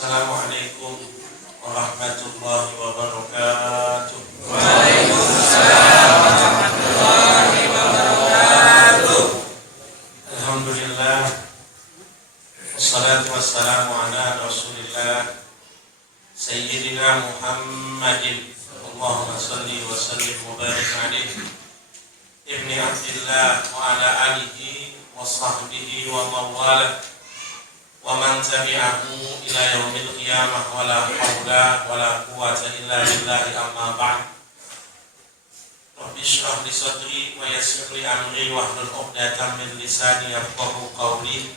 Assalamualaikum warahmatullahi wabarakatuh. Waalaikumsalam warahmatullahi wabarakatuh. Alhamdulillah, wassalatu wassalamu ala rasulillah Sayyidina Muhammadin Allahumma salli wa sallim wa barik alaihi ibni Abdillah wa ala alihi wa sahbihi wa mawala wa man tabi'ahu ila yaumil qiyamah wa la hawla wa la quwwata illa billahi amma ba'd. Rabbi shrah li sadri wa yassir li amri wahlul 'uqdatam min lisani yafqahu qawli.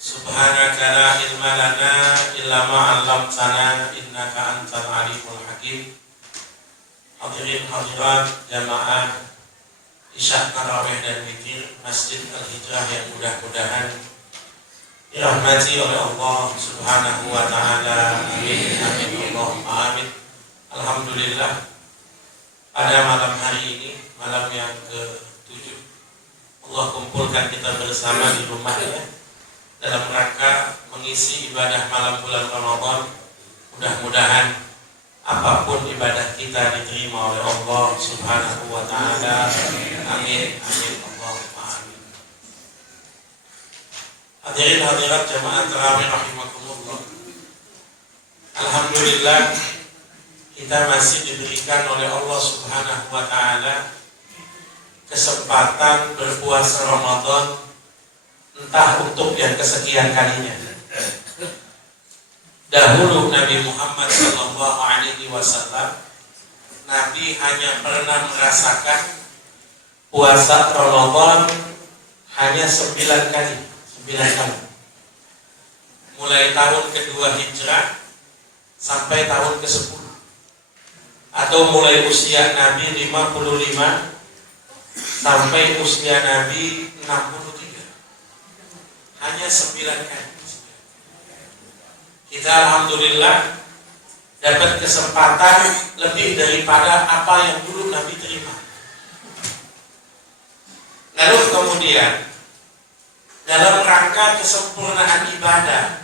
Subhanaka la ilma lana illa ma 'allamtana innaka antal alimul hakim. Hadirin hadirat jamaah Isya Tarawih dan Zikir Masjid Al-Hijrah yang mudah-mudahan dirahmati oleh Allah Subhanahu wa taala. Amin amin Allahumma amin. Alhamdulillah, pada malam hari ini, malam yang ke-7, Allah kumpulkan kita bersama di rumahnya dalam rangka mengisi ibadah malam bulan Ramadan. Mudah-mudahan apapun ibadah kita diterima oleh Allah Subhanahu wa taala. Amin amin Allahumma amin. Hadirin hadirat jamaah tarawih rahimakumullah. Alhamdulillah, kita masih diberikan oleh Allah Subhanahu wa taala kesempatan berpuasa Ramadan, entah untuk yang kesekian kalinya. Dahulu Nabi Muhammad sallallahu alaihi wasallam, Nabi hanya pernah merasakan puasa Ramadan hanya 9 kali. Mulai tahun kedua Hijrah sampai tahun ke-10, atau mulai usia Nabi 55 sampai usia Nabi 63. Hanya 9 kali. Kita alhamdulillah dapat kesempatan lebih daripada apa yang dulu Nabi terima. Lalu kemudian dalam rangka kesempurnaan ibadah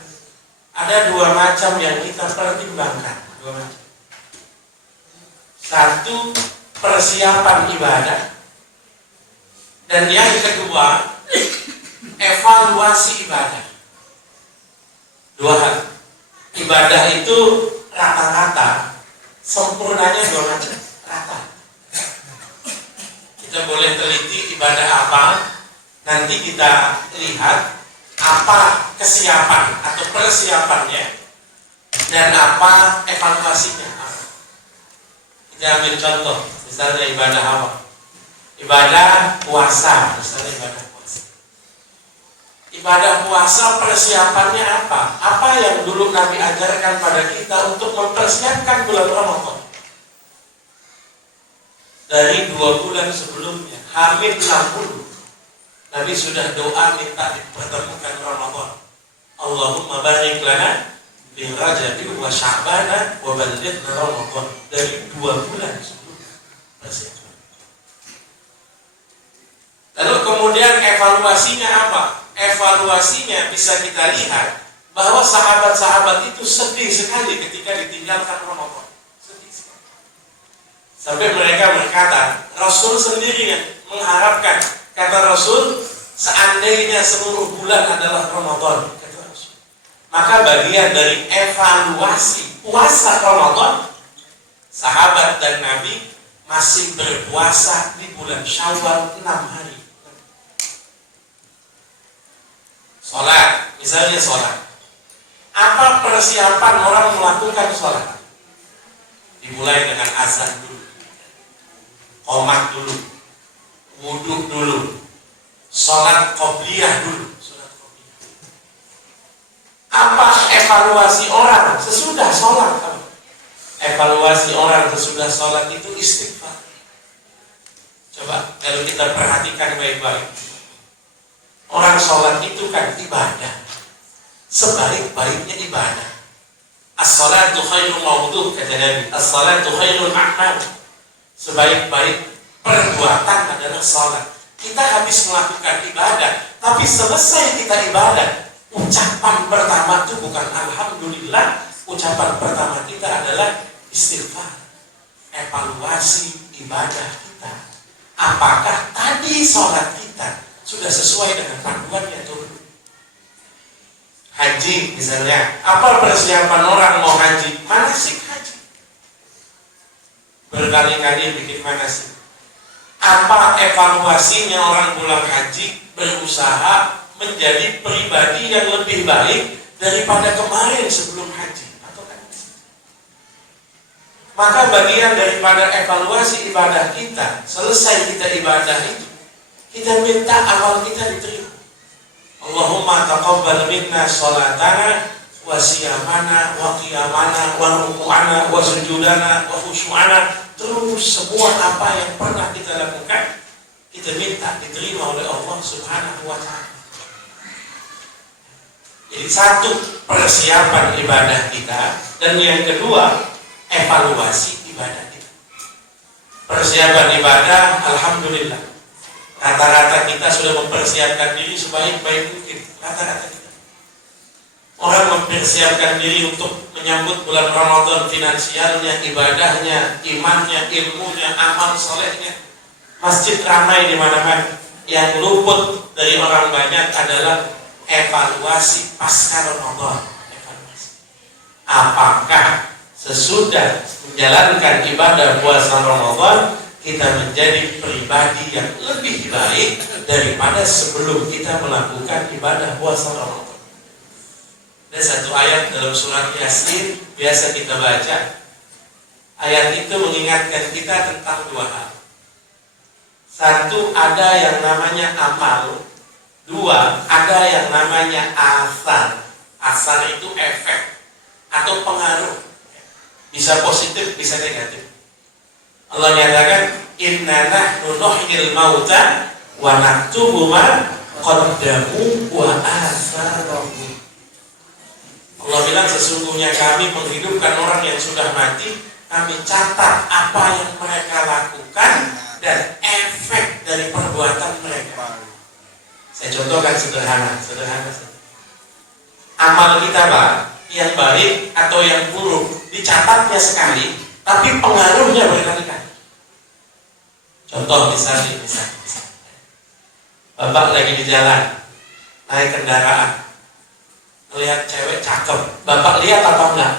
ada 2 macam yang kita pertimbangkan. 2 macam. Satu, persiapan ibadah, dan yang kedua, evaluasi ibadah. 2 hal. Ibadah itu rata-rata sempurnanya 2 macam. Rata. Kita boleh teliti ibadah apa, nanti kita lihat apa kesiapan atau persiapannya dan apa evaluasinya. Kita ambil contoh, misalnya ibadah apa? Ibadah puasa, misalnya ibadah puasa. Ibadah puasa persiapannya apa? Apa yang dulu Nabi ajarkan pada kita untuk mempersiapkan bulan Ramadan? Dari 2 bulan sebelumnya, Hamil 60, Nabi sudah doa minta dipertemukan Ramadan. Allahumma barik lana fi Rajab wa Sya'ban wa ballighna Ramadan. Dari 2 bulan sebelumnya. Lalu kemudian evaluasinya apa? Evaluasinya bisa kita lihat bahwa sahabat-sahabat itu sedih sekali ketika ditinggalkan Ramadan. Sedih sekali. Sampai mereka berkata, Rasul sendiri yang mengharapkan. Kata Rasul, seandainya seluruh bulan adalah Ramadan, kata Rasul, maka bagian dari evaluasi puasa Ramadan, sahabat dan Nabi masih berpuasa di bulan Syawal 6 hari. Sholat, misalnya sholat. Apa persiapan orang melakukan sholat? Dimulai dengan azan dulu, qomat dulu, wudhu dulu, sholat qobliyah dulu. Apa evaluasi orang sesudah sholat? Evaluasi orang sesudah sholat itu istighfar. Coba kalau kita perhatikan baik-baik, orang sholat itu kan ibadah, sebaik-baiknya ibadah. As-salatu khairul mawduh, kata Nabi. As-salatu khairul a'mal. Sebaik-baik perbuatan adalah sholat. Kita habis melakukan ibadah, tapi selesai kita ibadah, Ucapan pertama itu bukan alhamdulillah, ucapan pertama kita adalah istighfar. Evaluasi ibadah kita. Apakah tadi sholat kita sudah sesuai dengan panduannya atau belum? Haji misalnya, apa persiapan orang mau haji? Manasik haji. Berkali-kali bikin manasik. Apa evaluasinya orang pulang haji? Berusaha menjadi pribadi yang lebih baik daripada kemarin sebelum haji. Maka bagian daripada evaluasi ibadah kita, selesai kita ibadah itu, kita minta amal kita diterima. Allahumma taqabbal minna sholatana wa siyamana wa qiyamana wa ruku'ana wa sujudana wa khusyu'ana. Terus semua apa yang pernah kita lakukan, kita minta diterima oleh Allah Subhanahu wa ta'ala. Jadi satu, persiapan ibadah kita, dan yang kedua, evaluasi ibadah kita. Persiapan ibadah, alhamdulillah, rata-rata kita sudah mempersiapkan diri sebaik-baik mungkin. Rata-rata kita. Orang mempersiapkan diri untuk menyambut bulan Ramadan, finansialnya, ibadahnya, imannya, ilmunya, amal solehnya. Masjid ramai di mana-mana. Yang luput dari orang banyak adalah evaluasi pasca Ramadan. Apakah sesudah menjalankan ibadah puasa Ramadan kita menjadi pribadi yang lebih baik daripada sebelum kita melakukan ibadah puasa Ramadan? Ada satu ayat dalam surat Yasin biasa kita baca. Ayat itu mengingatkan kita tentang dua hal. Satu, ada yang namanya amal. Dua, ada yang namanya asar. Asar itu efek atau pengaruh. Bisa positif, bisa negatif. Allah nyatakan, inna nahnu nuhyil mauta wa naktubu ma qaddamu wa atharahum. Allah bilang, sesungguhnya kami menghidupkan orang yang sudah mati, kami catat apa yang mereka lakukan dan efek dari perbuatan mereka. Saya contohkan sederhana. Amal kita, Pak, yang baik atau yang buruk dicatatnya sekali, tapi pengaruhnya berkali-kali. Contoh misalnya, Bapak lagi di jalan, naik kendaraan, melihat cewek cakep, Bapak lihat apa enggak?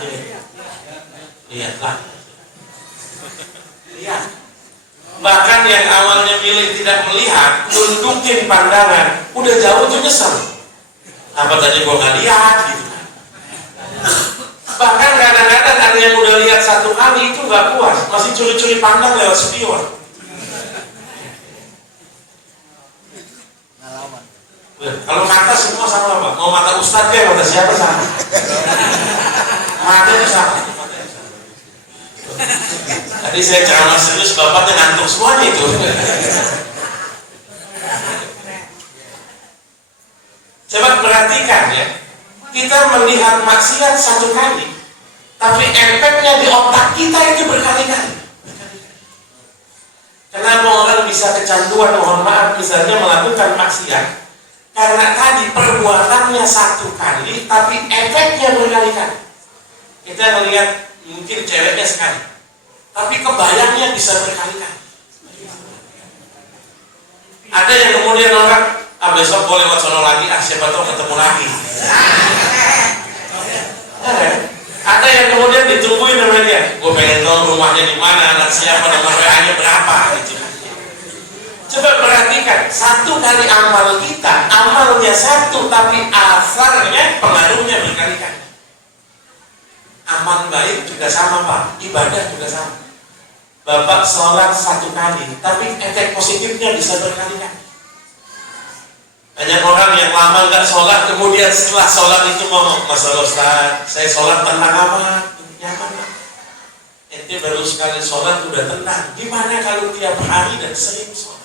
Lihatlah. Lihat. Bahkan yang awalnya milih tidak melihat, nundukin pandangan, udah jauh tuh nyesel. Apa tadi gua nggak lihat gitu. Bahkan kadang-kadang ada yang udah lihat satu kali itu nggak puas, masih curi-curi pandang lewat spion. Kalau mata semua sama Pak. Mau mata ustadz kayak mata siapa sama? Mata itu sama. Tadi saya ceramah serius, bapaknya ngantuk semuanya itu. Coba perhatikan ya. Kita melihat maksiat satu kali, tapi efeknya di otak kita itu berkali-kali. Kenapa orang bisa kecanduan, mohon maaf, misalnya melakukan maksiat? Karena tadi perbuatannya satu kali, tapi efeknya berkali-kali. Kita melihat mungkin ceweknya sekali, tapi kebayangnya bisa berkali-kali. Ada yang kemudian orang, besok boleh lewat sono lagi, siapa tahu ketemu lagi. Ada yang kemudian ditungguin sama dia, gue pengen tahu rumahnya di mana, anak siapa, nomor WA-nya berapa, gitu. Coba perhatikan, satu kali amal kita, amalnya satu, tapi asarnya, pengaruhnya berkali-kali. Amal baik juga sama Pak, ibadah juga sama. Bapak sholat satu kali, tapi efek positifnya bisa berkali-kali. Banyak orang yang lama nggak sholat, kemudian setelah sholat itu ngomong, Masalah Ustaz, saya sholat tenang amat, nyaman. Ente baru sekali sholat udah tenang. Gimana kalau tiap hari dan sering sholat?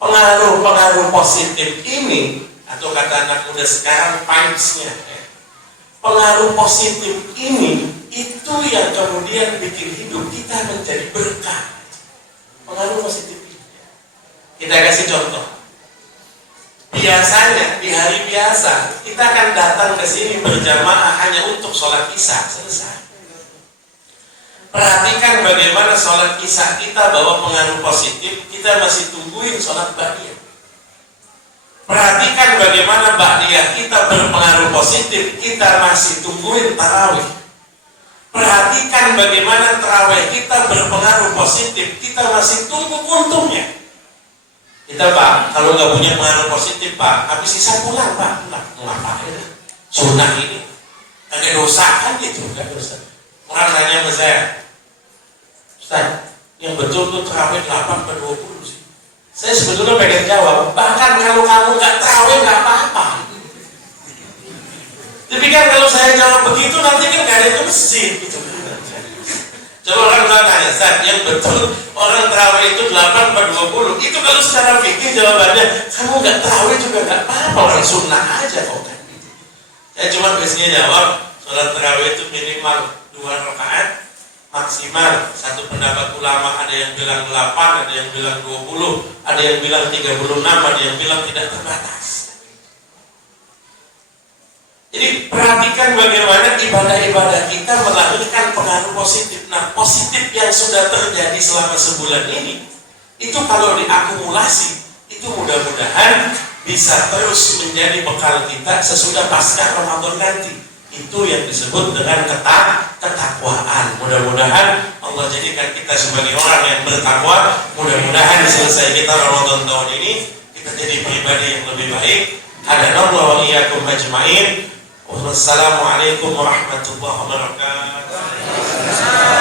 Pengaruh positif ini, atau kata anak muda sekarang vibes-nya, pengaruh positif ini itu yang kemudian bikin hidup kita menjadi berkah. Pengaruh positif ini. Kita kasih contoh. Biasanya di hari biasa kita akan datang ke sini berjamaah hanya untuk sholat isya, selesai. Perhatikan bagaimana sholat isya kita bawa pengaruh positif, kita masih tungguin sholat ba'diyah. Perhatikan bagaimana ba'diyah kita berpengaruh positif, kita masih tungguin tarawih. Perhatikan bagaimana tarawih kita berpengaruh positif, kita masih tunggu untungnya. Kita Pak, kalau nggak punya pengaruh positif Pak, habis sisa pulang Pak, ngapain? Sunnah ini, ada dosa kan gitu, nggak dosa. Orang nanya sama saya, Ustaz, yang betul tuh tarawih 8/20 sih. Saya sebetulnya pengen jawab, bahkan kalau kamu nggak tarawih nggak apa-apa. Tapi kan kalau saya jawab begitu nanti kan nggak ada di masjid gitu. Coba orang nanya, Ustaz, yang betul orang tarawih itu 8/20. Itu kalau secara fikih jawabannya, kamu nggak tarawih juga nggak apa-apa, orang sunnah aja kok kan. Saya cuma biasanya jawab, sholat tarawih itu minimal 2 rakaat, maksimal. Satu pendapat ulama ada yang bilang 8, ada yang bilang 20, ada yang bilang 36, ada yang bilang tidak terbatas. Jadi perhatikan bagaimana ibadah-ibadah kita melahirkan pengaruh positif. Nah, positif yang sudah terjadi selama sebulan ini, itu kalau diakumulasi, itu mudah-mudahan bisa terus menjadi bekal kita sesudah pasca Ramadan nanti. Itu yang disebut dengan ketakwaan. Mudah-mudahan Allah jadikan kita sebagai orang yang bertakwa. Mudah-mudahan selesai kita Ramadan tahun ini, kita jadi pribadi yang lebih baik. Hadanallahu wa iyyakum ajmain. Wassalamualaikum warahmatullahi wabarakatuh.